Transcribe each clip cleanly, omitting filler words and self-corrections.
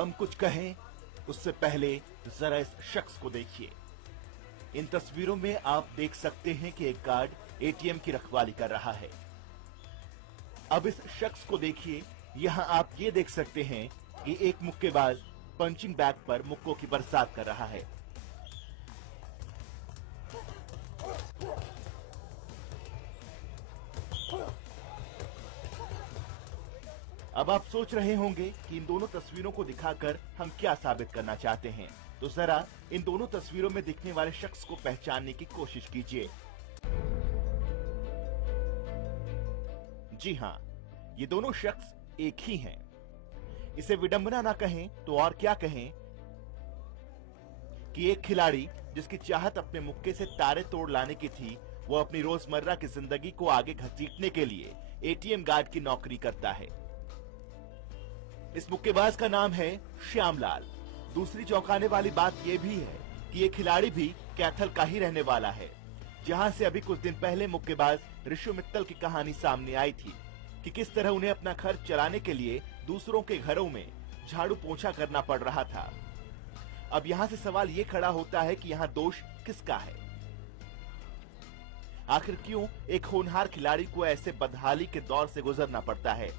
हम कुछ कहें उससे पहले जरा इस शख्स को देखिए। इन तस्वीरों में आप देख सकते हैं कि एक गार्ड एटीएम की रखवाली कर रहा है। अब इस शख्स को देखिए, यहां आप ये देख सकते हैं कि एक मुक्केबाज पंचिंग बैग पर मुक्कों की बरसात कर रहा है। अब आप सोच रहे होंगे कि इन दोनों तस्वीरों को दिखाकर हम क्या साबित करना चाहते हैं, तो जरा इन दोनों तस्वीरों में दिखने वाले शख्स को पहचानने की कोशिश कीजिए। जी हां, ये दोनों शख्स एक ही हैं। इसे विडंबना ना कहें तो और क्या कहें कि एक खिलाड़ी जिसकी चाहत अपने मुक्के से तारे तोड़ लाने की थी, वो अपनी रोजमर्रा की जिंदगी को आगे घसीटने के लिए एटीएम गार्ड की नौकरी करता है। इस मुक्केबाज का नाम है श्यामलाल। दूसरी चौंकाने वाली बात यह भी है कि ये खिलाड़ी भी कैथल का ही रहने वाला है, जहां से अभी कुछ दिन पहले मुक्केबाज ऋषु मित्तल की कहानी सामने आई थी कि किस तरह उन्हें अपना खर्च चलाने के लिए दूसरों के घरों में झाड़ू पोंछा करना पड़ रहा था। अब यहां से सवाल ये खड़ा होता है कि यहां दोष किसका है? आखिर क्यों एक होनहार खिलाड़ी को ऐसे बदहाली के दौर से गुजरना पड़ता है,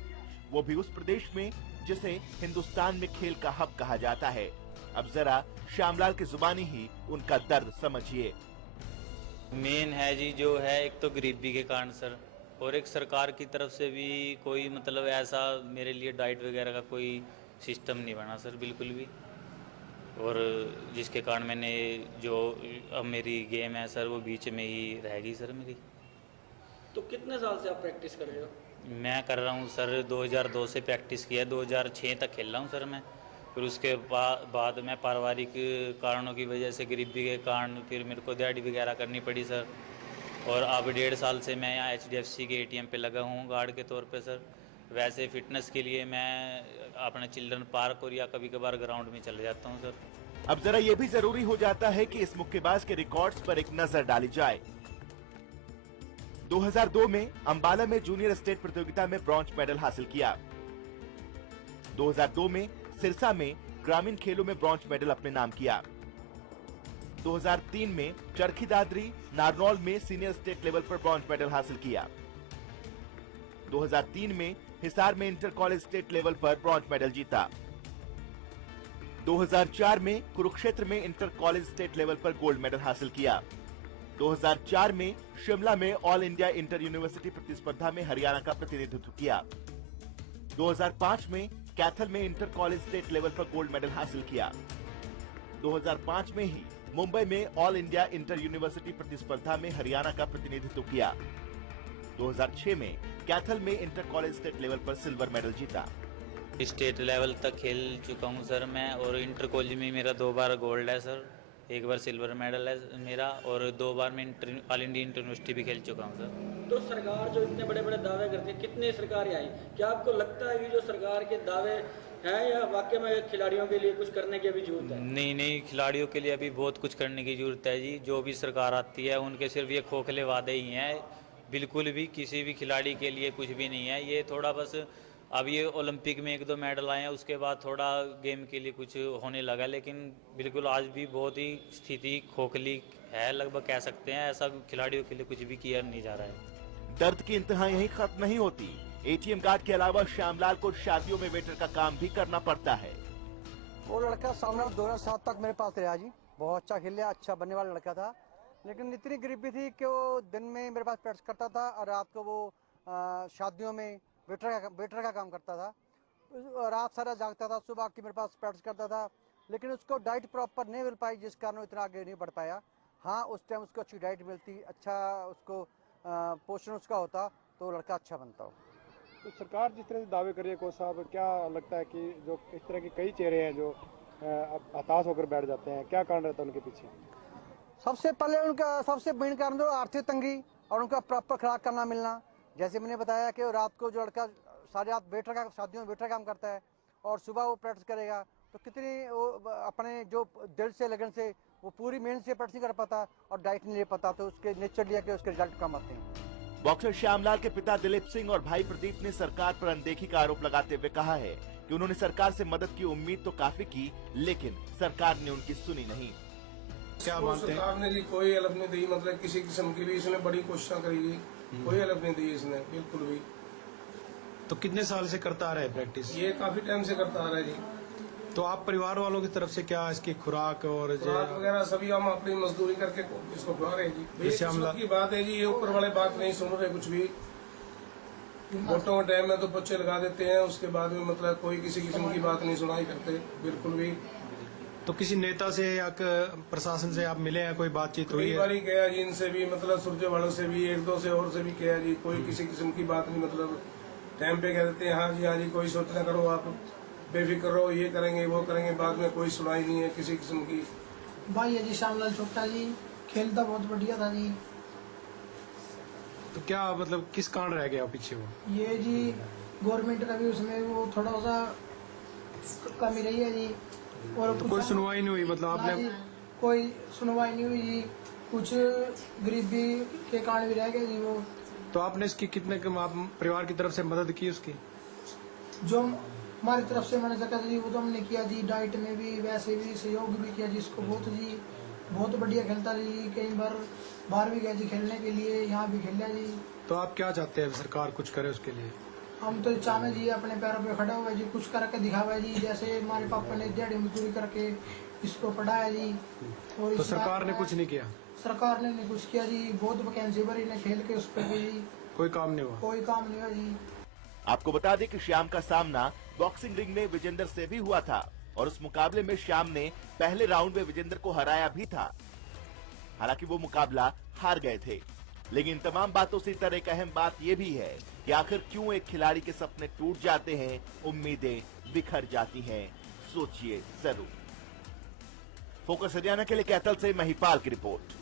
वो भी उस प्रदेश में जिसे हिंदुस्तान में खेल का हब कहा जाता है। अब जरा श्यामलाल की जुबानी ही उनका दर्द समझिए। मेन है जी जो है, एक तो गरीबी के कारण सर, और एक सरकार की तरफ से भी कोई मतलब ऐसा मेरे लिए डाइट वगैरह का कोई सिस्टम नहीं बना सर, बिल्कुल भी। और जिसके कारण मैंने जो अब मेरी गेम है सर, वो बीच में ही रह गई सर मेरी। तो कितने साल से आप प्रैक्टिस कर रहे हो? मैं कर रहा हूँ सर 2002 से प्रैक्टिस किया, 2006 तक खेल रहा हूँ सर मैं। फिर उसके बाद मैं पारिवारिक कारणों की वजह से, गरीबी के कारण, फिर मेरे को दिहाड़ी वगैरह करनी पड़ी सर। और अब 1.5 साल से मैं यहाँ HDFC के ATM पे लगा हूँ गार्ड के तौर पे सर। वैसे फिटनेस के लिए मैं अपने चिल्ड्रन पार्क और या कभी कभार ग्राउंड में चले जाता हूँ सर। अब जरा ये भी जरूरी हो जाता है कि इस मुक्केबाज के रिकॉर्ड्स पर एक नजर डाली जाए। 2002 में अंबाला में जूनियर स्टेट प्रतियोगिता में ब्रॉन्ज मेडल हासिल किया। 2002 में सिरसा में ग्रामीण खेलों में ब्रॉन्ज मेडल अपने नाम किया। 2003 में चरखी दादरी नारनौल में सीनियर स्टेट लेवल पर ब्रॉन्ज मेडल हासिल किया। 2003 में हिसार में इंटर कॉलेज स्टेट लेवल पर ब्रॉन्ज मेडल जीता। 2004 में कुरुक्षेत्र में इंटर कॉलेज स्टेट लेवल पर गोल्ड मेडल हासिल किया। 2004 में शिमला में ऑल इंडिया इंटर यूनिवर्सिटी प्रतिस्पर्धा में हरियाणा का प्रतिनिधित्व किया। 2005 में कैथल में इंटर कॉलेज स्टेट लेवल पर गोल्ड मेडल हासिल किया। 2005 में ही मुंबई में ऑल इंडिया इंटर यूनिवर्सिटी प्रतिस्पर्धा में हरियाणा का प्रतिनिधित्व किया। 2006 में कैथल में इंटर कॉलेज स्टेट लेवल पर सिल्वर मेडल जीता। स्टेट लेवल तक खेल चुका हूँ सर मैं, और इंटर कॉलेज में मेरा 2 बार गोल्ड है सर, 1 बार सिल्वर मेडल है मेरा, और 2 बार मैं ऑल इंडिया इंटर यूनिवर्सिटी भी खेल चुका हूँ सर। तो सरकार जो इतने बड़े बड़े दावे करती है, कितनी सरकारें आई, क्या आपको लगता है कि जो सरकार के दावे हैं या वाकई में खिलाड़ियों के लिए कुछ करने की अभी जरूरत है? नहीं, खिलाड़ियों के लिए अभी बहुत कुछ करने की जरूरत है जी। जो भी सरकार आती है उनके सिर्फ ये खोखले वादे ही हैं, बिल्कुल भी किसी भी खिलाड़ी के लिए कुछ भी नहीं है। ये थोड़ा बस अब ये ओलंपिक में 1-2 मेडल आए हैं, उसके बाद थोड़ा गेम के लिए कुछ होने लगा, लेकिन बिल्कुल आज भी बहुत ही स्थिति खोखली है, लगभग कह सकते हैं। ऐसा खिलाड़ियों के लिए कुछ भी किया नहीं जा रहा है। दर्द की इंतहा यहीं खत्म नहीं होती। एटीएम गार्ड के अलावा श्यामलाल को शादियों में वेटर का काम भी करना पड़ता है। वो लड़का सामने 2007 तक मेरे पास रहा जी, बहुत अच्छा खेला, अच्छा बनने वाला लड़का था। लेकिन इतनी गरीबी थी कि वो दिन में मेरे पास प्रैक्टिस करता था और रात को वो शादियों में वेटर का काम करता था। रात सारा जागता था, सुबह की मेरे पास प्रैक्टिस करता था, लेकिन उसको डाइट प्रॉपर नहीं मिल पाई, जिस कारण वो इतना आगे नहीं बढ़ पाया। हाँ, उस टाइम उसको अच्छी डाइट मिलती, अच्छा उसको पोषण उसका होता, तो लड़का अच्छा बनता हो। तो सरकार जिस तरह से दावे कर रही है, कोच साहब, क्या लगता है कि जो इस तरह के कई चेहरे हैं जो हताश होकर बैठ जाते हैं, क्या कारण रहता है उनके पीछे? सबसे पहले उनका सबसे मेन कारण तो आर्थिक तंगी और उनका प्रॉपर खुराक का ना मिलना। जैसे मैंने बताया कि रात को जो लड़का सारे रात वेटर का, शादियों में वेटर काम करता है और सुबह वो प्रैक्टिस करेगा, तो कितनी वो अपने जो दिल से लगन से वो पूरी मेहनत से प्रैक्टिस नहीं कर पाता और डाइट नहीं ले पाता, तो उसके नेचर लिया कि उसके रिजल्ट कम आते हैं। बॉक्सर श्यामलाल के पिता दिलीप सिंह और भाई प्रदीप ने सरकार पर अनदेखी का आरोप लगाते हुए कहा है कि उन्होंने सरकार से मदद की उम्मीद तो काफी की, लेकिन सरकार ने उनकी सुनी नहीं। क्या मानते हैं? सरकार ने जी कोई हेल्प नहीं दी, मतलब किसी किस्म की भी इसने बड़ी कोशिश करी जी, कोई हेल्प नहीं दी इसने बिल्कुल भी। तो कितने साल से करता आ रहा है प्रैक्टिस? ये काफी टाइम से करता आ रहा है जी। तो आप परिवार वालों की तरफ से क्या इसकी खुराक और खुराक वगैरह सभी हम अपनी मजदूरी करके इसको खुआ रहे हैं जी। ये जैसे किस्मत की बात है जी, ये ऊपर वाले बात नहीं सुन रहे कुछ भी। वोटों के टाइम में तो बच्चे लगा देते हैं, उसके बाद में मतलब कोई किसी किस्म की बात नहीं सुनाई करते बिल्कुल भी। तो किसी नेता से या प्रशासन से आप मिले हैं, कोई बातचीत हुई कई है? बार गया जी, इनसे भी मतलब सुरजे वालों से भी, एक दो से और से भी किया जी, कोई किसी किस्म की बात नहीं। मतलब टाइम पे कह देते हैं हाँ जी कोई सोच ना करो, आप बेफिक्र रहो, ये करेंगे वो करेंगे, बाद में कोई सुनाई नहीं है किसी किस्म की। भाई है जी श्यामलाल चोपटा जी, खेलता बहुत बढ़िया था जी। तो क्या मतलब किस कारण रह गया पीछे वो? ये जी गवर्नमेंट का भी उसमें वो थोड़ा सा कमी रही है जी। और तो कोई सुनवाई नहीं हुई? मतलब हाँ जी, आपने कोई सुनवाई नहीं हुई जी, कुछ गरीबी के कारण भी रह गए जी वो। तो आपने इसकी कितने आप परिवार की तरफ से मदद की उसकी? जो हमारी तरफ से मैंने सका जी वो तो हमने किया जी, डाइट में भी वैसे भी सहयोग भी किया जी इसको बहुत जी, बहुत बढ़िया खेलता जी। कई बार बाहर भी गया जी खेलने के लिए, यहाँ भी खेला जी। तो आप क्या चाहते हैं सरकार कुछ करे उसके लिए? हम तो चाहे जी अपने पैरों पे खड़ा हुआ जी, कुछ करके दिखावा जी। जैसे हमारे पापा ने दिहाड़ी मजदूरी करके इसको पढ़ाया जी। और तो सरकार ने कुछ नहीं किया? सरकार ने नहीं कुछ किया जी, बहुत वैकेंसी भरी ने खेल के उस पर भी जी, कोई काम नहीं हुआ? कोई काम नहीं हुआ जी। आपको बता दें कि श्याम का सामना बॉक्सिंग रिंग में विजेंदर से भी हुआ था और उस मुकाबले में श्याम ने पहले राउंड में विजेंदर को हराया भी था। हालांकि वो मुकाबला हार गए थे, लेकिन तमाम बातों से इतर एक अहम बात यह भी है कि आखिर क्यों एक खिलाड़ी के सपने टूट जाते हैं, उम्मीदें बिखर जाती हैं, सोचिए जरूर। फोकस हरियाणा के लिए कैथल से महिपाल की रिपोर्ट।